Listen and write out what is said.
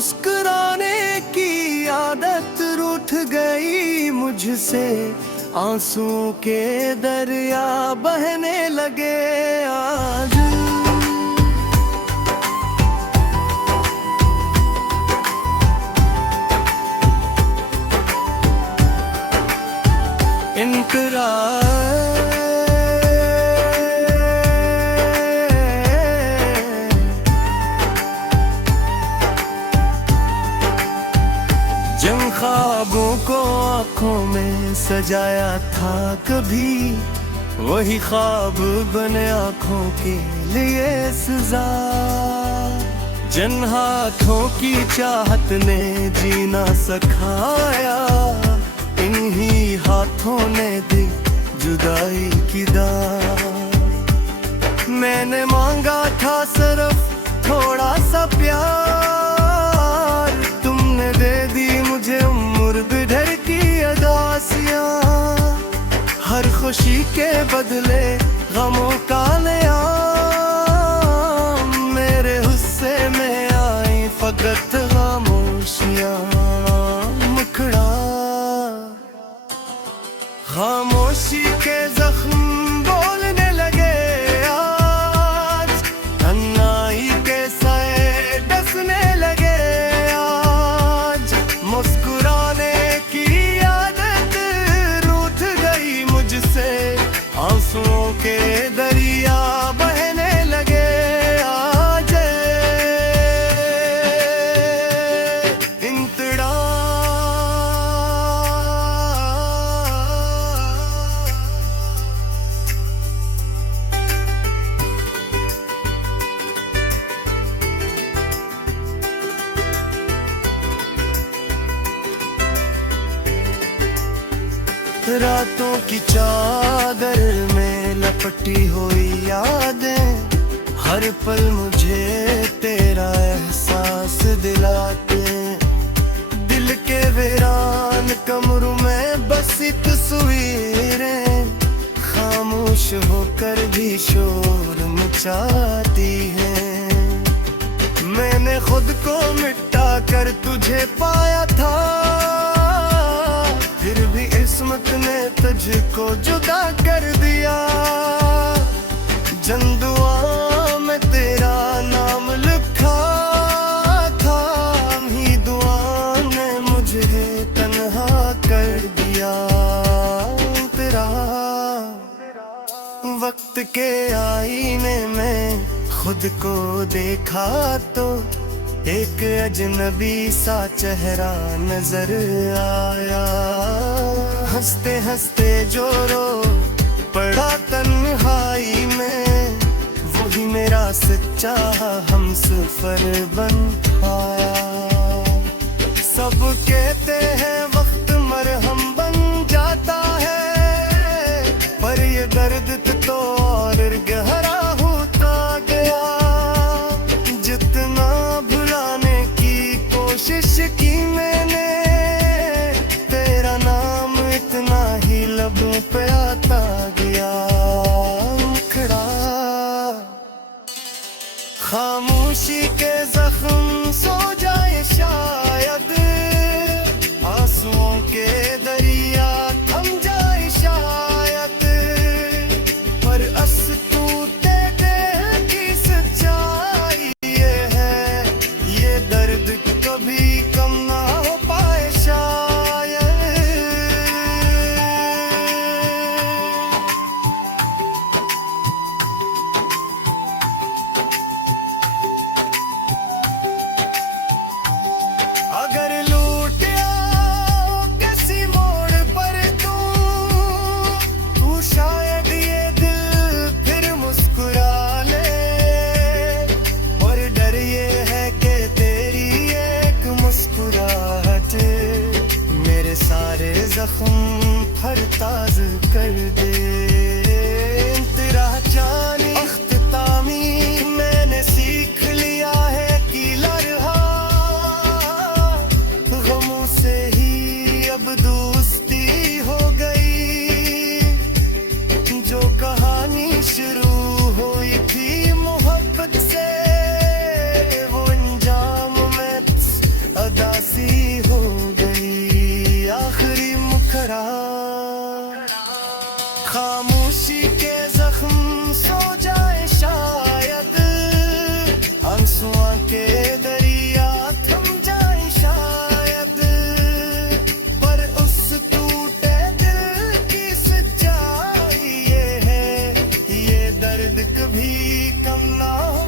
मुस्कुराने की आदत रूठ गई मुझसे, आंसुओं के दरिया बहने लगे आज। जिन ख्वाबों को आँखों में सजाया था कभी, वही ख्वाब बने आँखों के लिए सजा। जिन हाथों की चाहत ने जीना सिखाया, इन्हीं हाथों ने दी जुदाई की दात। मैंने मांगा था सिर्फ थोड़ा सा प्यार, तुमने दे दी मुझे उम्र बिढ़र की अदासियां। हर खुशी के बदले गमों का नया, मेरे हिस्से में आई फकत खामोशियां। मुखड़ा खामोशी के जख्म बोलने लगे आज, अन्नाई के साए डसने लगे आज। मुस्कुराने की आदत रूठ गई मुझसे, आंसुओं के दरिया बहने लगे आज। इंतड़ा रातों की चादर में लपटी हुई यादें, हर पल मुझे तेरा एहसास दिलाते। दिल के वीरान कमरों में बसी तस्वीरें, खामोश होकर भी शोर मचाती हैं। मैंने खुद को मिटा कर तुझे पाया था, फिर भी किस्मत ने तुझको जुदा कर दिया। जंदुआ में तेरा नाम लिखा था, ही दुआ ने मुझे तन्हा कर दिया। तेरा वक्त के आईने में खुद को देखा तो एक अजनबी सा चेहरा नजर आया। हंसते हंसते जो रो पड़ा तन्हाई में, वही मेरा सच्चा हमसफर बन पाया। सब कहते हैं वक्त मरहम बन जाता है, पर ये दर्द तो और गहरा होता गया। जितना भुलाने की कोशिश की मैंने, तेरा नाम इतना ही लबों पे आता गया। मुखड़ा खामोशी के जख्म सो जाए शायद, आंसुओं के दरिया थम जाए शायद, पर अस्तूते दिल की सच्चाई ये है, ये दर्द कभी कम ना हो पाए शायद। अगर लूट आओ किसी मोड़ पर तू शायद ये दिल फिर मुस्कुरा ले। और डर ये है कि तेरी एक मुस्कुराहट मेरे सारे जख्म फरताज कर दे। तेरा जानी अख्तितामी मैंने सीख लिया है कि लरहा गमों से ही अब दोस्ती हो गई। जो कहानी शुरू हुई थी मोहब्बत से, वो अंजाम में एक भी कम ना हो